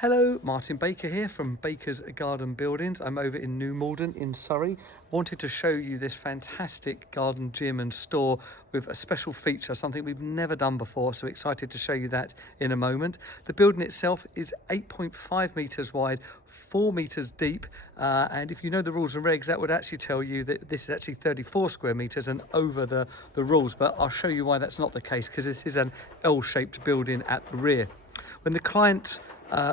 Hello, Martin Baker here from Baker's Garden Buildings. I'm over in New Malden in Surrey. Wanted to show you this fantastic garden gym and store with a special feature, something we've never done before, so excited to show you that in a moment. The building itself is 8.5 metres wide, 4 metres deep, and if you know the rules and regs, that would actually tell you that this is actually 34 square metres and over the rules, but I'll show you why that's not the case, because this is an L-shaped building at the rear. When the client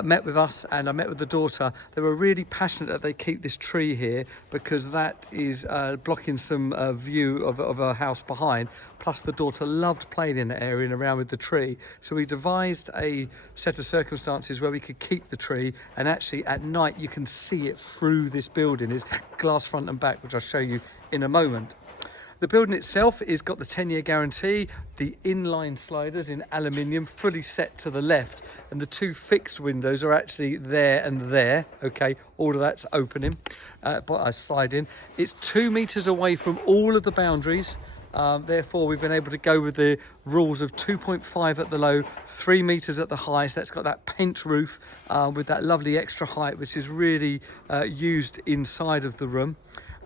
met with us and I met with the daughter, they were really passionate that they keep this tree here because that is blocking some view of our house behind. Plus the daughter loved playing in that area and around with the tree. So we devised a set of circumstances where we could keep the tree, and actually at night you can see it through this building. It's glass front and back, which I'll show you in a moment. The building itself has got the 10-year guarantee, the inline sliders in aluminium, fully set to the left, and the two fixed windows are actually there and there, okay, all of that's opening, but I slide in. It's 2 metres away from all of the boundaries, therefore we've been able to go with the rules of 2.5 at the low, 3 metres at the high, so that's got that Pent roof with that lovely extra height, which is really used inside of the room.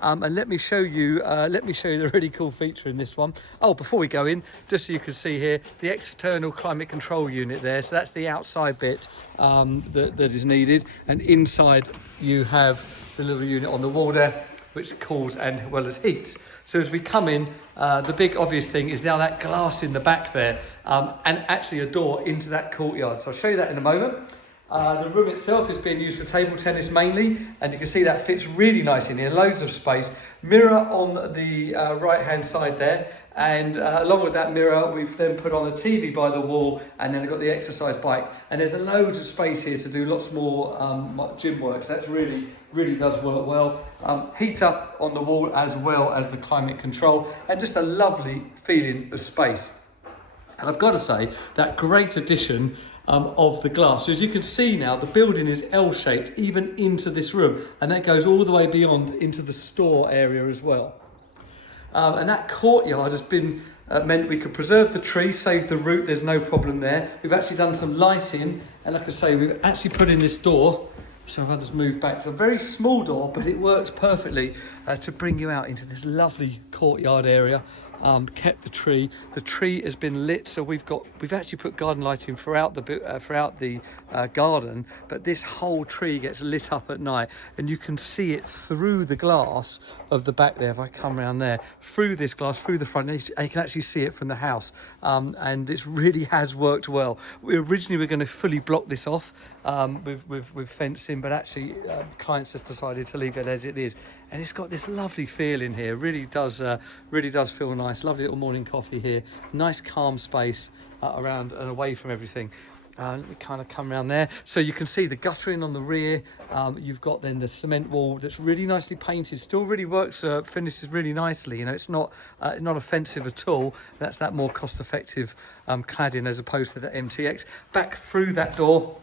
And let me show you the really cool feature in this one. Oh, before we go in, just so you can see here, the external climate control unit there. So that's the outside bit that is needed. And inside you have the little unit on the wall there, which cools and well as heats. So as we come in, the big obvious thing is now that glass in the back there, and actually a door into that courtyard. So I'll show you that in a moment. The room itself is being used for table tennis mainly, and you can see that fits really nice in here, loads of space. Mirror on the right hand side there, and along with that mirror we've then put on a TV by the wall, and then we've got the exercise bike, and there's loads of space here to do lots more gym work, so that's really does work well. Heater on the wall as well as the climate control, and just a lovely feeling of space. And I've got to say, that great addition of the glass. So as you can see now, the building is L-shaped even into this room, and that goes all the way beyond into the store area as well. And that courtyard has been meant we could preserve the tree, save the root, there's no problem there. We've actually done some lighting, and like I say, we've actually put in this door. So I'll just move back. It's a very small door, but it works perfectly to bring you out into this lovely courtyard area. Kept the tree. The tree has been lit, so we've actually put garden lighting throughout the garden. But this whole tree gets lit up at night, and you can see it through the glass of the back there. If I come around there, through this glass, through the front, and you can actually see it from the house. And it really has worked well. We originally were going to fully block this off with fencing, but actually clients just decided to leave it as it is, and it's got this lovely feel in here. Really does feel nice. Lovely little morning coffee here, nice calm space around and away from everything. Let me kind of come around there, so you can see the guttering on the rear. You've got then the cement wall that's really nicely painted, still really works, finishes really nicely. You know, it's not offensive at all. That's that more cost-effective cladding as opposed to the MTX. Back through that door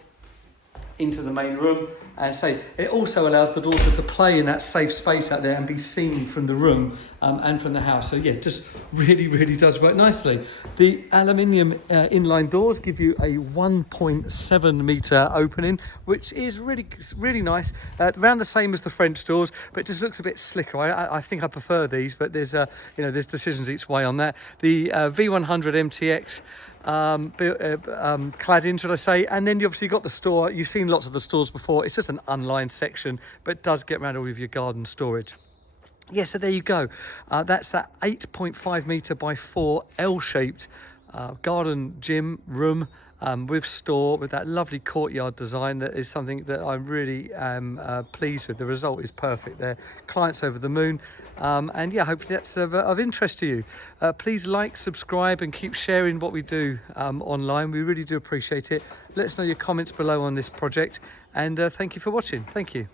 into the main room, and say it also allows the daughter to play in that safe space out there and be seen from the room and from the house. So yeah, just really does work nicely. The aluminium inline doors give you a 1.7 metre opening, which is really nice. Around the same as the French doors, but it just looks a bit slicker. I think I prefer these, but there's there's decisions each way on that. The V100 MTX cladding, should I say, and then you obviously got the store. You've seen lots of the stores before. It's just an unlined section, but it does get around all of your garden storage. Yeah, so there you go. That's that 8.5 metre by 4 L-shaped garden gym room with store, with that lovely courtyard design. That is something that I really am pleased with. The result is perfect there. Clients over the moon. And yeah, hopefully that's of interest to you. Please like, subscribe, and keep sharing what we do online. We really do appreciate it. Let us know your comments below on this project, and thank you for watching. Thank you.